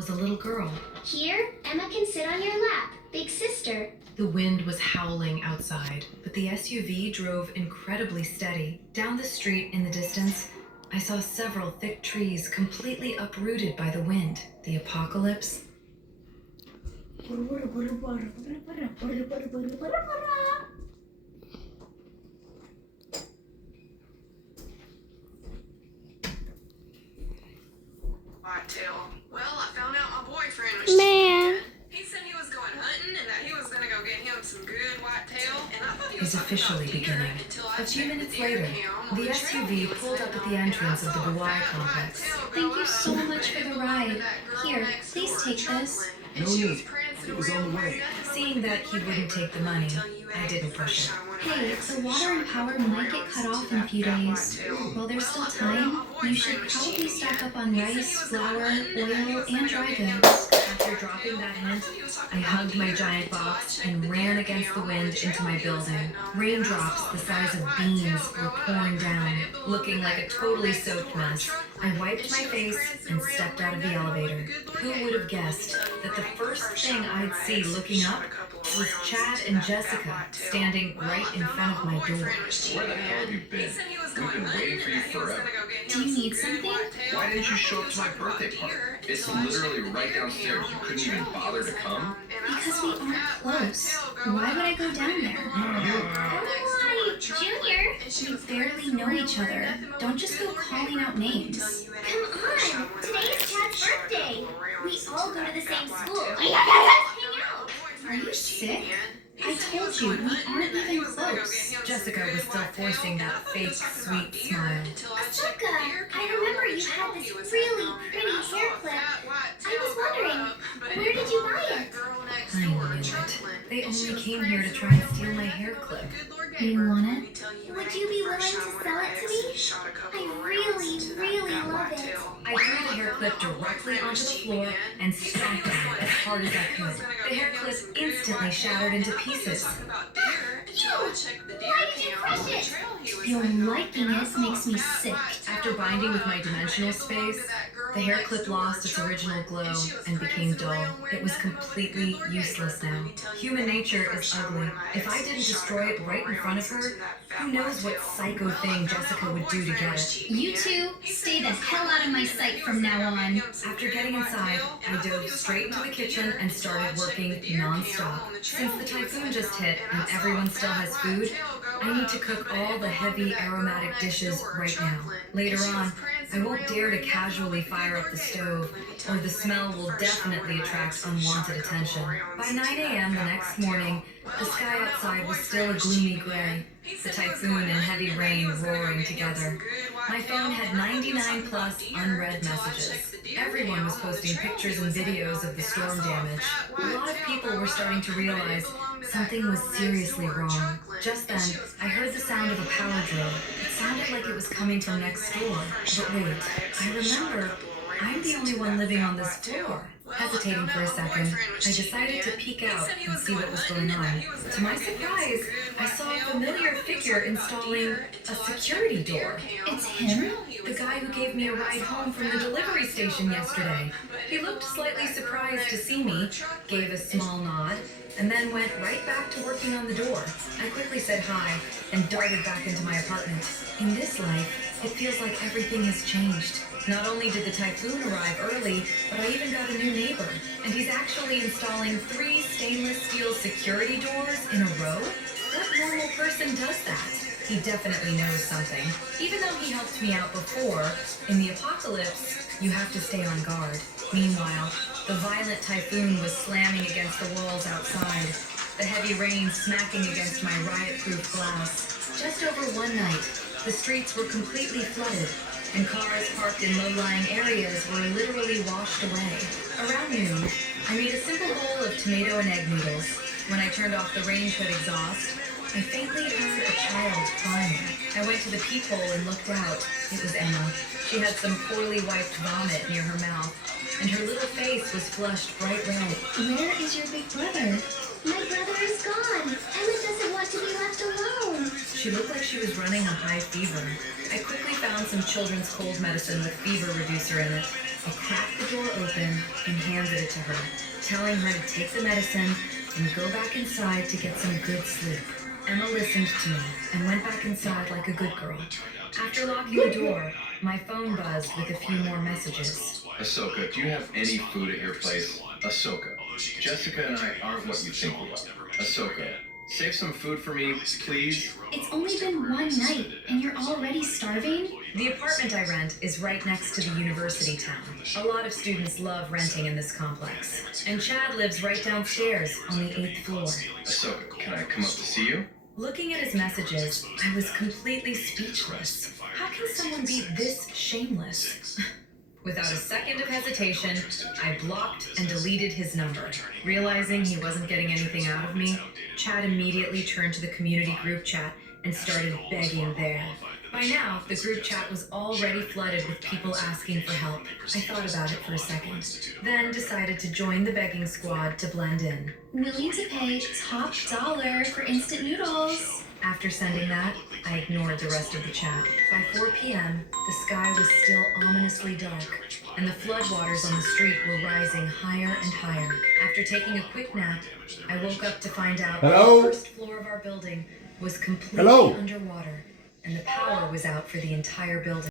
was a little girl. Here, Emma can sit on your lap, big sister. The wind was howling outside, but the SUV drove incredibly steady. Down the street in the distance, I saw several thick trees completely uprooted by the wind. The apocalypse. Whitetail. Well, I found out my boyfriend was Man. He said he was going hunting and that he was gonna go get him some good whitetail. And I thought he Is was officially beginning. A A few minutes later, the SUV pulled up at the entrance of the Bawai complex. Thank you so much for the ride. Here, please take this. No need. It was on the way. Seeing that he wouldn't take the money, I didn't push it. Hey, the water and power might get cut off in a few days. While there's still time, you should probably stock up on rice, flour, oil, and dry goods. After dropping that hint, I hugged my giant box and ran against the wind into my building. Raindrops the size of beans were pouring down, looking like a totally soaked mess. I wiped my face and stepped out of the elevator. Who would have guessed that the first thing I'd see looking up was Chad and Jessica standing right in front of my door. Where the hell have you been? We've been waiting for you forever. Do you need something? Why didn't you show up to my birthday party? It's literally right downstairs. You couldn't even bother to come? Because we aren't close. Why would I go down there? Hi, Junior. We barely know each other. Don't just go calling out names. Come on. Today is Chad's birthday. We all go to the same school. Let's hang out. Are you sick? I told you, we aren't even close. Jessica was still forcing that fake, sweet smile. Asuka, I remember you had this really pretty hair clip. I was wondering, where did you buy it? I knew it. They only came here to try and steal my hair clip. You want it? Would you be willing to sell it to me? I really love it. I threw the hair clip directly onto the floor and stomped on it as hard as I could. The hair clip instantly shattered into pieces. Why did you crush it? Your liking it makes me sick. After binding with my dimensional space, the hair clip lost its original glow and became dull. It was completely useless now. Human nature is ugly. If I didn't destroy it right in front of her, who knows what psycho thing Jessica would do to get it. You two, stay the hell out of my sight from now on. After getting inside, I dove straight into the kitchen and started working non-stop. Since the typhoon just hit and everyone still has food, I need to cook all the heavy aromatic dishes right now. Later on, I won't dare to casually fire up the stove, or the smell will definitely attract unwanted attention. By 9 a.m. the next morning, the sky outside was still a gloomy gray, the typhoon and heavy rain roaring together. My phone had 99 plus unread messages. Everyone was posting pictures and videos of the storm damage. A lot of people were starting to realize something was seriously wrong. Just then, I heard the sound of a power drill. It sounded like it was coming from next door. But wait, I remember I'm the only one living on this floor. Hesitating for a second, I decided to peek out and see what was going on. To my surprise, I saw a familiar figure installing a security door. It's him? The guy who gave me a ride home from the delivery station yesterday. He looked slightly surprised to see me, gave a small nod, and then went right back to working on the door. I quickly said hi and darted back into my apartment. In this life, it feels like everything has changed. Not only did the typhoon arrive early, but I even got a new neighbor. And he's actually installing 3 stainless steel security doors in a row? What normal person does that? He definitely knows something. Even though he helped me out before, in the apocalypse, you have to stay on guard. Meanwhile, the violent typhoon was slamming against the walls outside, the heavy rain smacking against my riot-proof glass. Just over one night, the streets were completely flooded, and cars parked in low-lying areas were literally washed away. Around noon, I made a simple bowl of tomato and egg noodles. When I turned off the rain-hood exhaust, I faintly heard a child crying. I went to the peephole and looked out. It was Emma. She had some poorly wiped vomit near her mouth, and her little face was flushed bright red. Where is your big brother? My brother is gone. Emma doesn't want to be left alone. She looked like she was running a high fever. I quickly found some children's cold medicine with fever reducer in it. I cracked the door open and handed it to her, telling her to take the medicine and go back inside to get some good sleep. Emma listened to me and went back inside like a good girl. After locking the door, my phone buzzed with a few more messages. Ahsoka, do you have any food at your place? Ahsoka, Jessica and I aren't what you think we are. Ahsoka, save some food for me, please. It's only been one night, and you're already starving? The apartment I rent is right next to the university town. A lot of students love renting in this complex. And Chad lives right downstairs on the 8th floor. Ahsoka, can I come up to see you? Looking at his messages, I was completely speechless. How can someone be this shameless? Without a second of hesitation, I blocked and deleted his number. Realizing he wasn't getting anything out of me, Chad immediately turned to the community group chat and started begging there. By now, the group chat was already flooded with people asking for help. I thought about it for a second, then decided to join the begging squad to blend in. Willing to pay top dollar for instant noodles. After sending that, I ignored the rest of the chat. By 4 p.m., the sky was still ominously dark, and the floodwaters on the street were rising higher and higher. After taking a quick nap, I woke up to find out that the first floor of our building was completely underwater, and the power was out for the entire building.